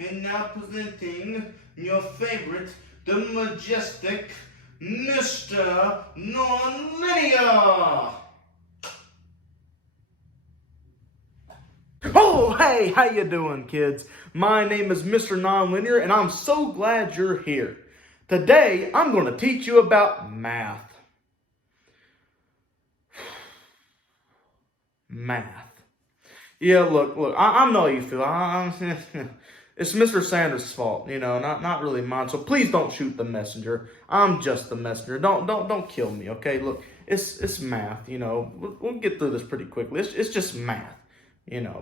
And now presenting your favorite, the majestic Mr. Nonlinear. Oh, hey, how you doing, kids? My name is Mr. Nonlinear, and I'm so glad you're here. Today, I'm going to teach you about math. Math. Yeah, look, I know how you feel. It's Mr. Sanders' fault, not really mine. So please don't shoot the messenger. I'm just the messenger. Don't kill me, okay? Look, it's math, We'll get through this pretty quickly. It's just math,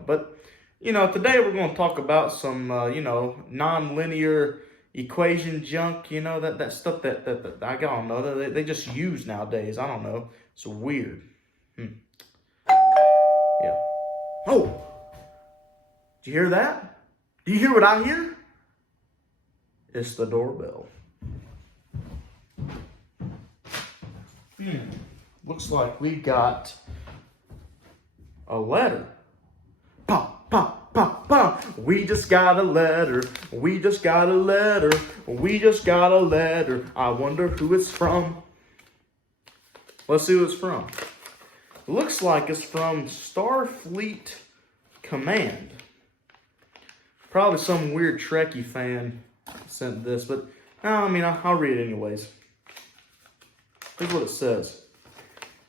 But, today we're going to talk about some, nonlinear equation junk, that stuff that I don't know, they just use nowadays. I don't know. It's weird. Yeah. Oh! Did you hear that? Do you hear what I hear? It's the doorbell. Looks like we got a letter. Pop, pop, pop, pop. We just got a letter. We just got a letter. We just got a letter. I wonder who it's from. Let's see who it's from. Looks like it's from Starfleet Command. Probably some weird Trekkie fan sent this, but I'll read it anyways. Here's what it says.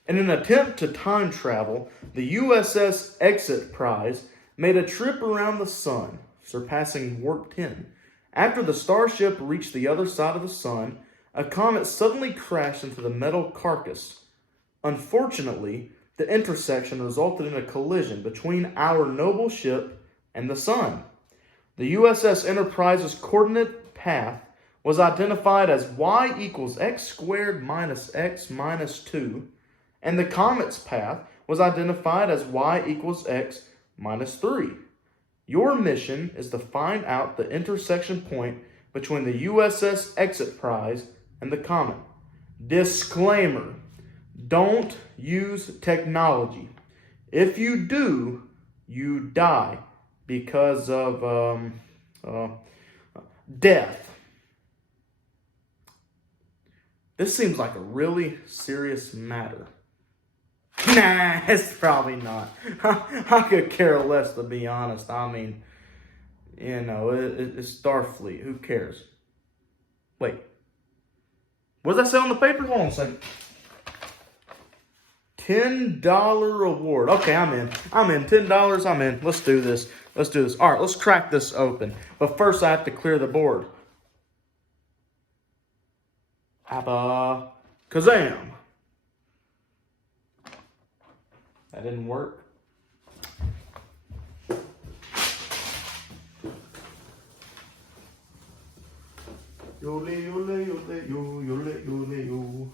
In an attempt to time travel, the USS Exit Prize made a trip around the sun, surpassing warp 10. After the starship reached the other side of the sun, a comet suddenly crashed into the metal carcass. Unfortunately, the intersection resulted in a collision between our noble ship and the sun. The USS Enterprise's coordinate path was identified as y equals x squared minus x minus 2, and the comet's path was identified as y equals x minus 3. Your mission is to find out the intersection point between the USS Exit Prize and the comet. Disclaimer: don't use technology. If you do, you die because of death. This seems like a really serious matter. Nah, it's probably not. I could care less, to be honest. It's Starfleet. Who cares? Wait. What does that say on the paper? Hold on a second. $10 reward. Okay, I'm in. $10, I'm in. Let's do this. All right, let's crack this open. But first, I have to clear the board. Abba Kazam. That didn't work. Yole, yole, yole, yo, yole, yole, yo.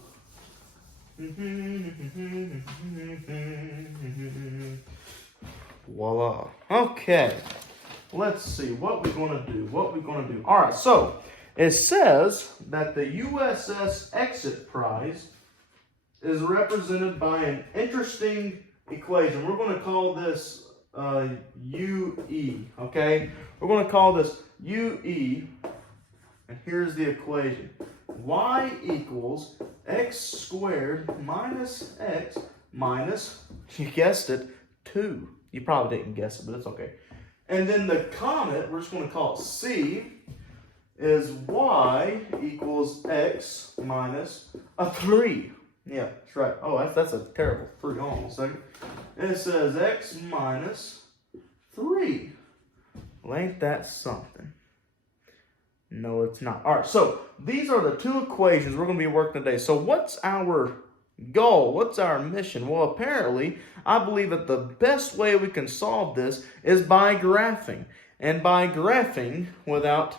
Voila. Okay. Let's see what we're going to do. All right. So it says that the USS Exit Prize is represented by an interesting equation. We're going to call this UE. Okay. We're going to call this UE. And here's the equation. Y equals x squared minus x minus, you guessed it, 2. You probably didn't guess it, but it's okay. And then the comet, we're just going to call it C, is y equals x minus a 3. Yeah, that's right. Oh, that's a terrible 3. Hold on a second. And it says x minus 3. Well, ain't that something? No, it's not. All right, so these are the two equations we're going to be working today. So what's our goal? What's our mission? Well, apparently, I believe that the best way we can solve this is by graphing. And by graphing without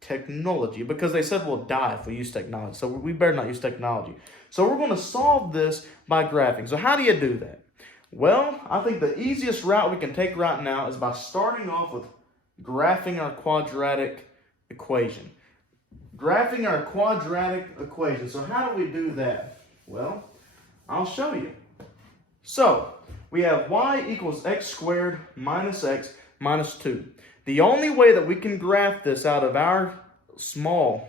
technology. Because they said we'll die if we use technology. So we better not use technology. So we're going to solve this by graphing. So how do you do that? Well, I think the easiest route we can take right now is by starting off with graphing our quadratic equation. Graphing our quadratic equation. So how do we do that? Well, I'll show you. So we have y equals x squared minus x minus 2. The only way that we can graph this out of our small,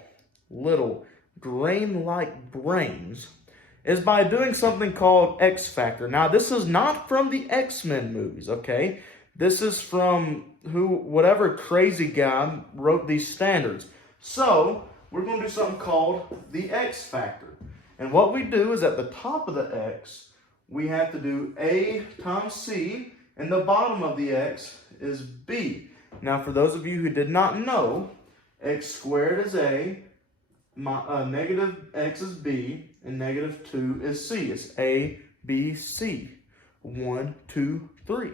little, grain-like brains is by doing something called X factor. Now, this is not from the X-Men movies, okay? This is from whatever crazy guy wrote these standards. So, we're going to do something called the X factor. And what we do is at the top of the X, we have to do A times C, and the bottom of the X is B. Now, for those of you who did not know, X squared is A, negative X is B, and negative 2 is C. It's A, B, C. 1, 2, 3.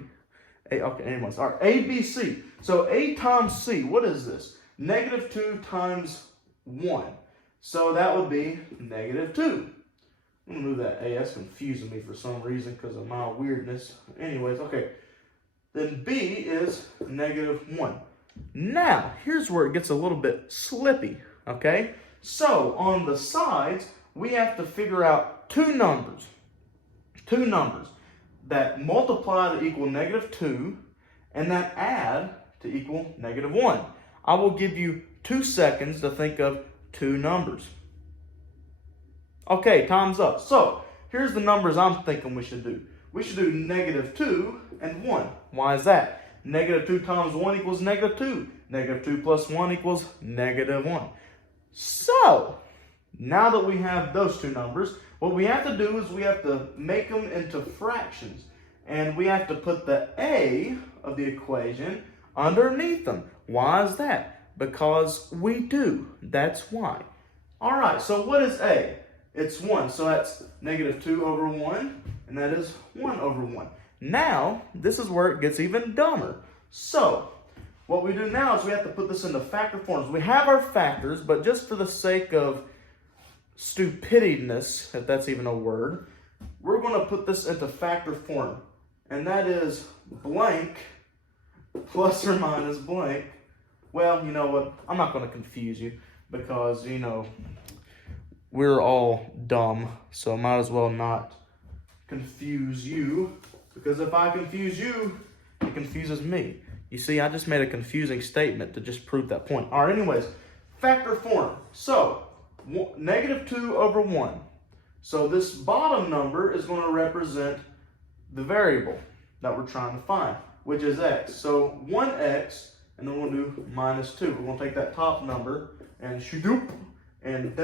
Okay, anyways. All right, A, B, C. So A times C, what is this? Negative 2 times 1. So that would be negative 2. I'm going to move that A. That's confusing me for some reason because of my weirdness. Anyways, okay. Then B is negative 1. Now, here's where it gets a little bit slippy, okay? So, on the sides, we have to figure out two numbers that multiply to equal negative 2 and that add to equal negative 1. I will give you 2 seconds to think of two numbers. Okay, time's up. So, here's the numbers I'm thinking we should do. We should do negative 2 and 1. Why is that? Negative 2 times 1 equals negative 2. Negative 2 plus 1 equals negative 1. So, now that we have those two numbers, what we have to do is we have to make them into fractions. And we have to put the A of the equation underneath them. Why is that? Because we do. That's why. All right, so what is A? It's 1. So that's negative 2 over 1, and that is 1 over 1. Now, this is where it gets even dumber. So, what we do now is we have to put this into factor forms. We have our factors, but just for the sake of stupidness, if that's even a word, we're going to put this into factor form. And that is blank plus or minus blank. Well, you know what? I'm not going to confuse you because, you know, we're all dumb. So might as well not confuse you. Because if I confuse you, it confuses me. You see, I just made a confusing statement to just prove that point. All right, anyways, factor form. So, negative 2 over 1. So this bottom number is going to represent the variable that we're trying to find, which is x. So 1x, and then we'll do minus 2. We're going to take that top number and shoo-doop, and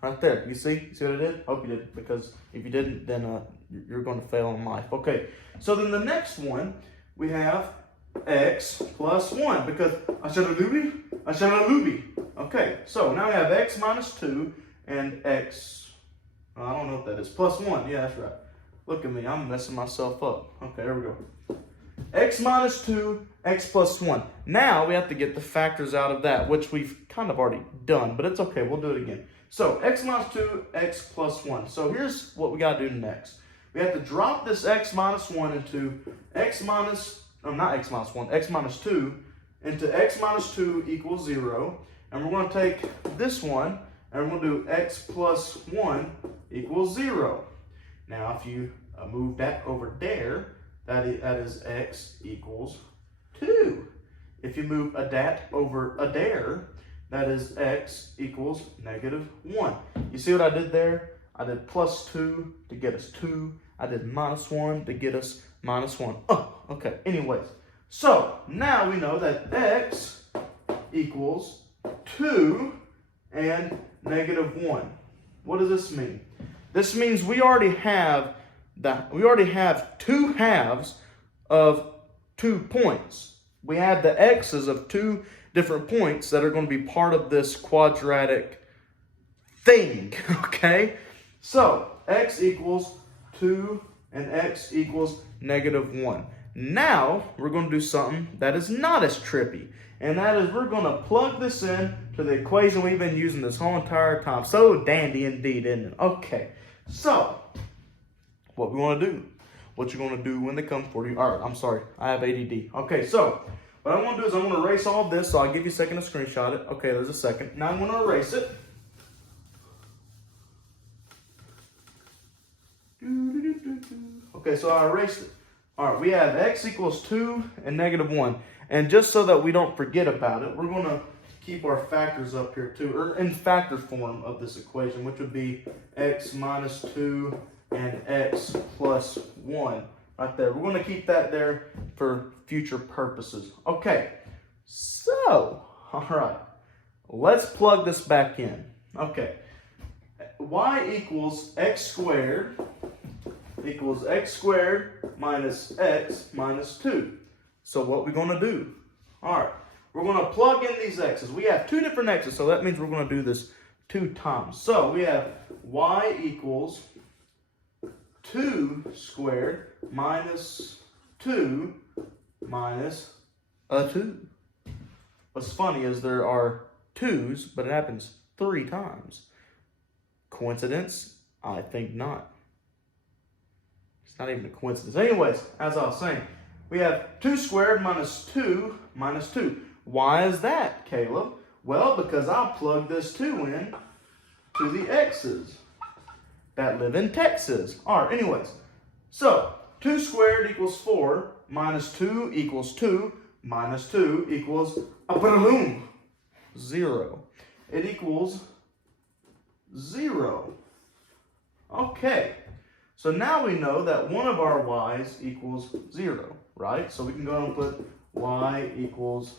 right there. You see what I did? Hope you did, because if you didn't, then you're going to fail in life. Okay, so then the next one, we have x plus 1, because I should have looby. Okay, so now we have x minus 2 and x, I don't know what that is, plus 1. Yeah, that's right. Look at me, I'm messing myself up. Okay, there we go. X minus 2, x plus 1. Now we have to get the factors out of that, which we've kind of already done, but it's okay, we'll do it again. So x minus 2, x plus 1. So here's what we got to do next. We have to drop this x minus 1 into x minus 2 into x minus 2 equals 0. And we're going to take this one and we're going to do x plus 1 equals 0. Now if you move that over there, that is x equals 2. If you move a dat over a there, that is x equals negative 1. You see what I did there? I did plus 2 to get us 2. I did minus 1 to get us minus 1. Oh, okay. Anyways, so now we know that x equals 2 and negative 1. What does this mean? This means we already have two halves of 2 points. We have the x's of 2 different points that are going to be part of this quadratic thing, okay? So, x equals 2 and x equals negative 1. Now, we're going to do something that is not as trippy, and that is we're going to plug this in to the equation we've been using this whole entire time. So dandy indeed, isn't it? Okay, so, what we want to do, what you're going to do when they come for you. All right, I'm sorry, I have ADD. Okay, so, what I'm going to do is I'm going to erase all this, so I'll give you a second to screenshot it. Okay, there's a second. Now I'm going to erase it. Okay, so I erased it. All right, we have x equals 2 and negative 1. And just so that we don't forget about it, we're going to keep our factors up here too, or in factor form of this equation, which would be x minus 2 and x plus 1 right there. We're going to keep that there for future purposes. Okay, so, all right, let's plug this back in. Okay, y equals x squared minus x minus 2. So what are we going to do? All right, we're going to plug in these x's. We have two different x's, so that means we're going to do this 2 times. So we have y equals 2 squared minus 2 minus a 2. What's funny is there are 2's, but it happens 3 times. Coincidence? I think not. It's not even a coincidence. Anyways, as I was saying, we have 2 squared minus 2 minus 2. Why is that, Caleb? Well, because I'll plug this 2 in to the x's that live in Texas. All right, anyways. So, 2 squared equals 4, minus 2 equals 2, minus 2 equals a boom, 0. It equals 0. Okay. So now we know that one of our y's equals 0, right? So we can go and put y equals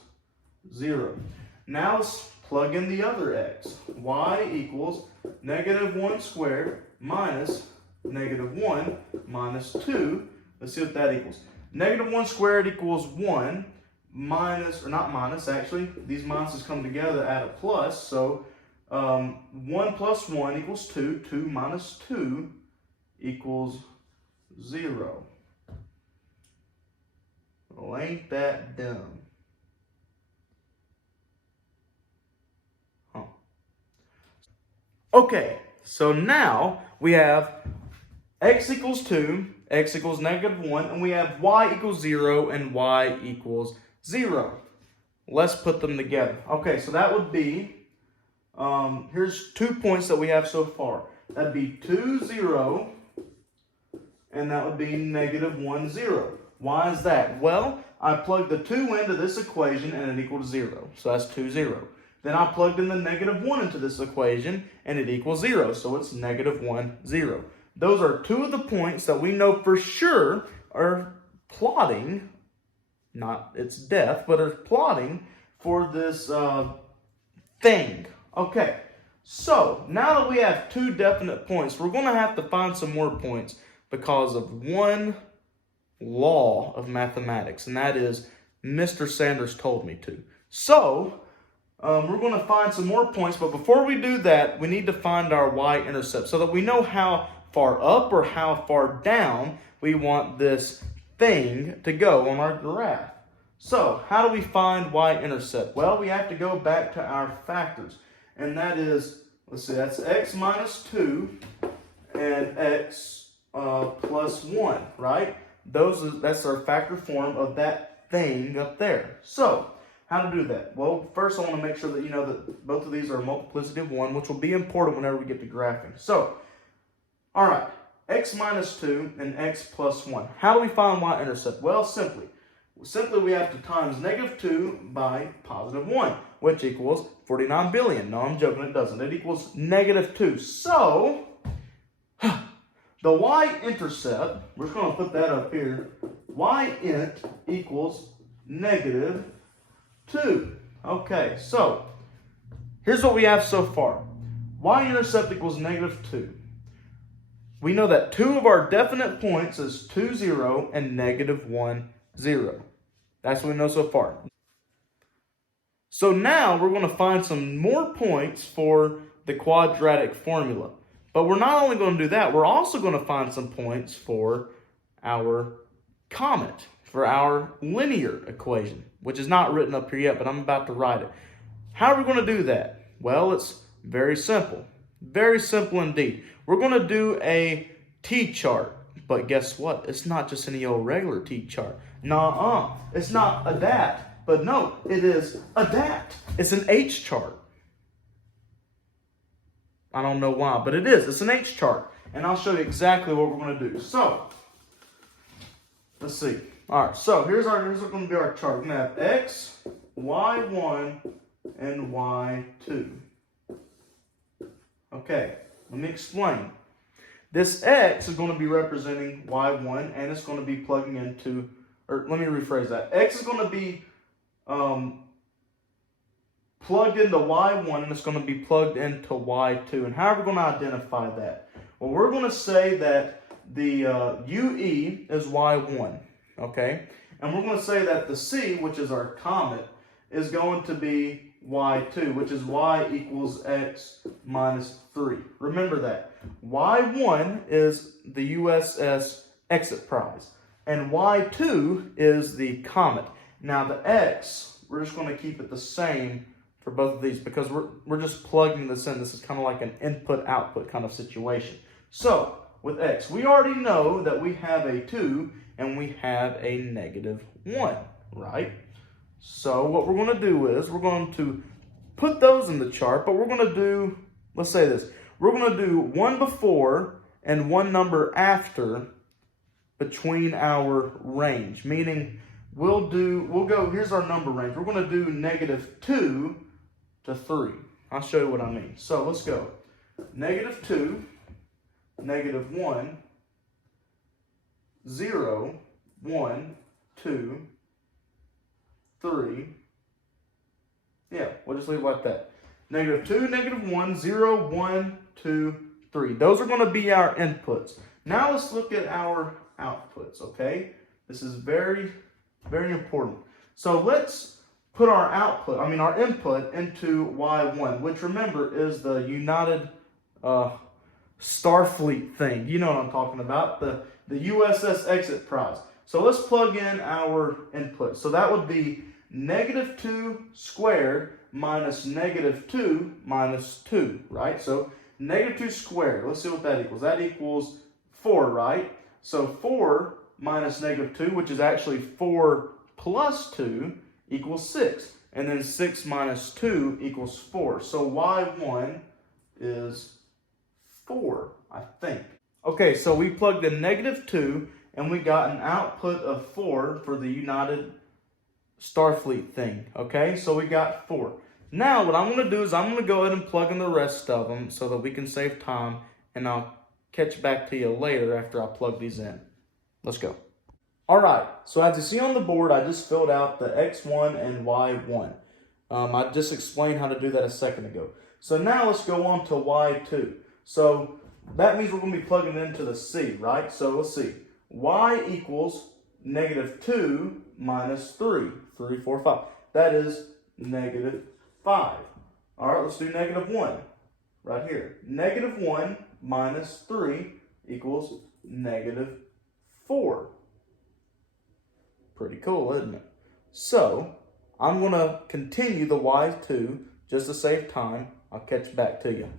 0. Now let's plug in the other x. Y equals negative 1 squared minus negative 1 minus 2. Let's see what that equals. Negative 1 squared equals 1 minus, or not minus actually, these minuses come together at a plus. So 1 plus 1 equals 2. 2 minus 2 equals 0. Well, ain't that dumb? Huh. Okay, so now we have x equals 2, x equals negative 1, and we have y equals 0 and y equals 0. Let's put them together. Okay, so that would be, here's 2 points that we have so far. That'd be 2, 0, and that would be negative 1, 0. Why is that? Well, I plugged the 2 into this equation and it equals 0. So that's 2, 0. Then I plugged in the negative 1 into this equation and it equals 0. So it's negative 1, 0. Those are 2 of the points that we know for sure are plotting, not its depth, but are plotting for this thing. Okay, so now that we have 2 definite points, we're going to have to find some more points because of one law of mathematics, and that is Mr. Sanders told me to. So, we're going to find some more points, but before we do that, we need to find our y-intercept so that we know how far up or how far down we want this thing to go on our graph. So, how do we find y-intercept? Well, we have to go back to our factors, and that is, let's see, that's x minus 2 and x plus 1, right? That's our factor form of that thing up there. So, how to do that? Well, first I want to make sure that you know that both of these are a multiplicity of 1, which will be important whenever we get to graphing. So, all right, x minus 2 and x plus 1. How do we find y-intercept? Well, simply we have to times negative 2 by positive 1, which equals 49 billion. No, I'm joking, it doesn't. It equals negative 2. So, the y-intercept, we're just going to put that up here, y-int equals negative 2. Okay, so here's what we have so far. Y-intercept equals negative 2. We know that 2 of our definite points is 2, 0, and negative 1, 0. That's what we know so far. So now we're going to find some more points for the quadratic formula. But we're not only going to do that, we're also going to find some points for our comet, for our linear equation, which is not written up here yet, but I'm about to write it. How are we going to do that? Well, it's very simple. Very simple indeed. We're going to do a T-chart, but guess what? It's not just any old regular T-chart. Nuh-uh. It's not a dat, but no, it is a dat. It's an H-chart. I don't know why, but it is. It's an H chart. And I'll show you exactly what we're going to do. So, Let's see. All right, so here's going to be our chart. We're going to have x, y1, and y2. Okay, let me explain. This x is going to be representing y1, and it's going to be plugging into, or let me rephrase that. X is going to be plugged into y1, and it's going to be plugged into y2. And how are we going to identify that? Well, we're going to say that the UE is y1, okay? And we're going to say that the C, which is our comet, is going to be y2, which is y equals x minus 3. Remember that. y1 is the USS exit prize, and y2 is the comet. Now the x, we're just going to keep it the same for both of these because we're just plugging this in. This is kind of like an input-output kind of situation. So with x, we already know that we have a 2 and we have a negative 1, right? So what we're going to do is we're going to put those in the chart, but we're going to do, let's say this, we're going to do one before and one number after between our range, meaning we'll go, here's our number range. We're going to do negative 2 to 3. I'll show you what I mean. So let's go. Negative 2, negative 1, 0, 1, 2, 3. Yeah, we'll just leave it like that. Negative 2, negative 1, 0, 1, 2, 3. Those are going to be our inputs. Now let's look at our outputs, okay? This is very, very important. So let's put our input into Y1, which remember is the United Starfleet thing. You know what I'm talking about, the USS exit prize. So let's plug in our input. So that would be negative 2 squared minus negative 2 minus 2, right? So negative 2 squared, let's see what that equals. That equals 4, right? So 4 minus negative 2, which is actually 4 plus 2, equals 6. And then 6 minus 2 equals 4. So Y1 is 4, I think. Okay, so we plugged in negative 2, and we got an output of 4 for the United Starfleet thing. Okay, so we got 4. Now, what I'm going to do is I'm going to go ahead and plug in the rest of them so that we can save time, and I'll catch back to you later after I plug these in. Let's go. All right, so as you see on the board, I just filled out the X1 and Y1. I just explained how to do that a second ago. So now let's go on to Y2. So that means we're going to be plugging into the C, right? So let's see. Y equals negative 2 minus 3. 3, 4, 5. That is negative 5. All right, let's do negative 1 right here. Negative 1 minus 3 equals negative 4. Pretty cool, isn't it? So I'm going to continue the Y2 just to save time. I'll catch back to you.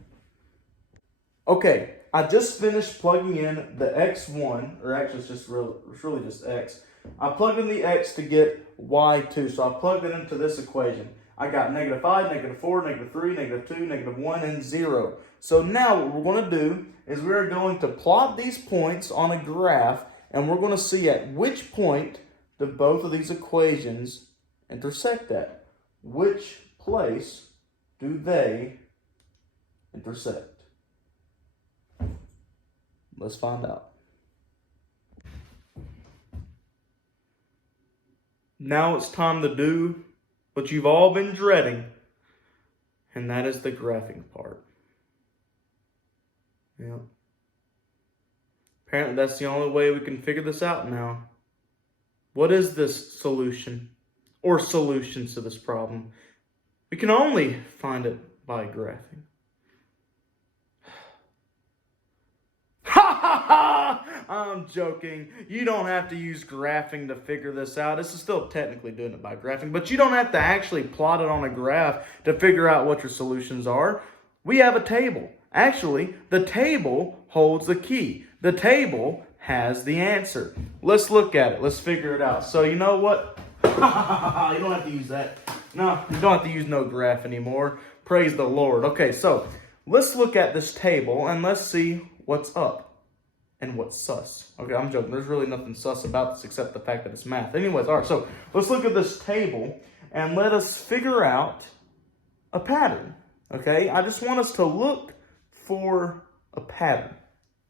Okay, I just finished plugging in the X1, or actually it's really just X. I plugged in the X to get Y2, so I plugged it into this equation. I got negative 5, negative 4, negative 3, negative 2, negative 1, and 0. So now what we're going to do is we're going to plot these points on a graph, and we're going to see at which point do both of these equations intersect at. Which place do they intersect? Let's find out. Now it's time to do what you've all been dreading, and that is the graphing part. Yeah. Apparently that's the only way we can figure this out now. What is this solution, or solutions to this problem? We can only find it by graphing. I'm joking. You don't have to use graphing to figure this out. This is still technically doing it by graphing, but you don't have to actually plot it on a graph to figure out what your solutions are. We have a table. Actually, the table holds the key. The table has the answer. Let's look at it. Let's figure it out. So you know what? You don't have to use that. No, you don't have to use no graph anymore. Praise the Lord. Okay, so let's look at this table and let's see what's up. and what's sus. Okay, I'm joking. There's really nothing sus about this except the fact that it's math. Anyways, all right, so let's look at this table and let us figure out a pattern. Okay, I just want us to look for a pattern.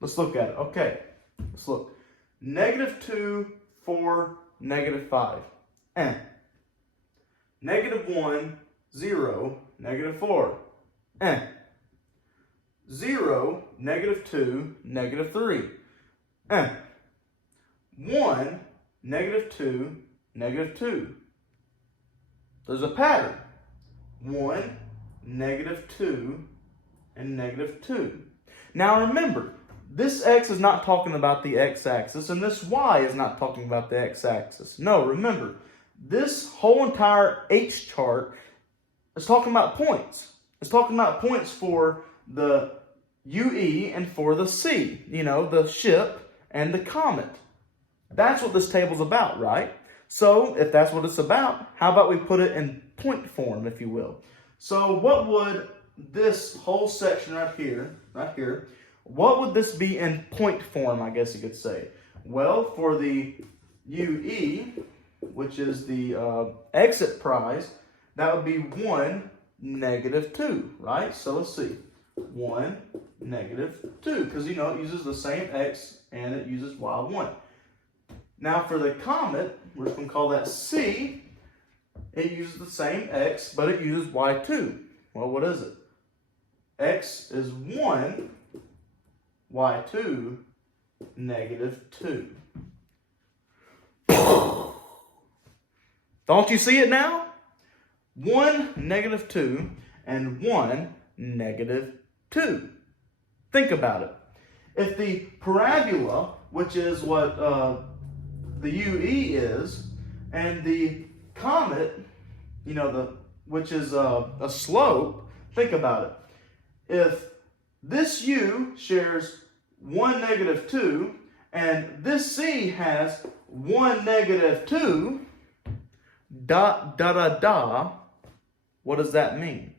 Let's look at it. Okay, let's look. -2, 4, -5. -1, 0, -4. 0, -2, -3. 1, -2, -2. There's a pattern. 1, -2, and -2. Now remember, this x is not talking about the x-axis, and this y is not talking about the x-axis. No, remember, this whole entire H chart is talking about points. It's talking about points for the UE and for the C, you know, the ship and the comet. That's what this table's about, right? So if that's what it's about, how about we put it in point form, if you will? So what would this whole section right here, what would this be in point form, I guess you could say? Well, for the UE, which is the exit prize, that would be 1, -2, right? So let's see. 1, -2, because, you know, it uses the same x and it uses y1. Now for the comet, we're just going to call that C. It uses the same x, but it uses y2. Well, what is it? X is 1, y2, -2. Don't you see it now? 1, -2, and 1, -2. Think about it. If the parabola, which is what the UE is, and the comet, you know, which is a slope, think about it. If this U shares 1, -2, and this C has 1, -2, ... what does that mean?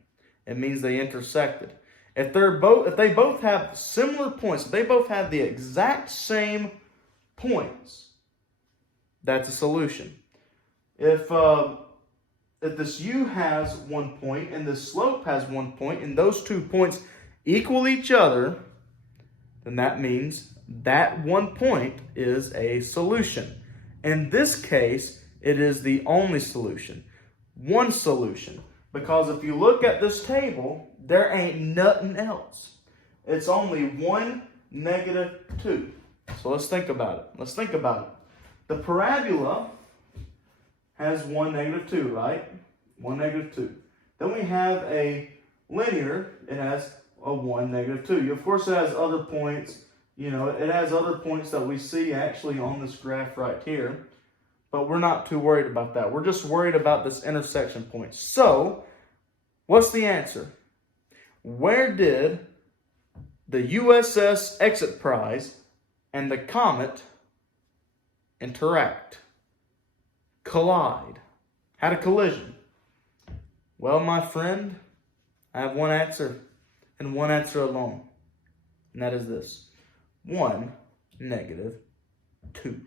It means they intersected. If they both have similar points, if they both have the exact same points, that's a solution. If this U has 1 point and this slope has 1 point, and those 2 points equal each other, then that means that 1 point is a solution. In this case, it is the only solution. One solution. Because if you look at this table, there ain't nothing else. It's only 1, -2. So let's think about it. The parabola has 1, -2, right? 1, -2. Then we have a linear. It has a 1, -2. Of course, it has other points. You know, it has other points that we see actually on this graph right here. But we're not too worried about that. We're just worried about this intersection point. So, what's the answer? Where did the USS Exit Prize and the comet interact? Collide. Had a collision. Well, my friend, I have one answer, and one answer alone. And that is this. 1, -2.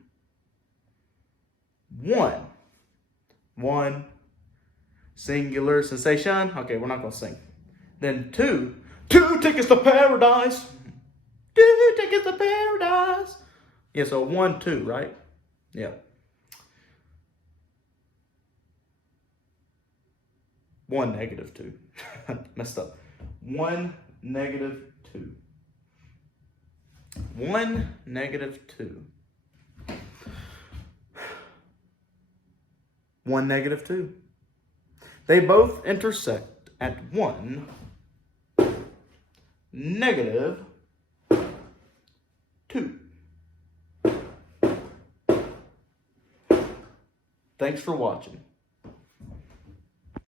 1, singular sensation. Okay, we're not going to sing. Then 2 tickets to paradise. 2 tickets to paradise. Yeah, so 1, 2, right? Yeah. 1, -2. Messed up. 1, -2. 1, -2. 1, -2. They both intersect at 1, -2. Thanks for watching.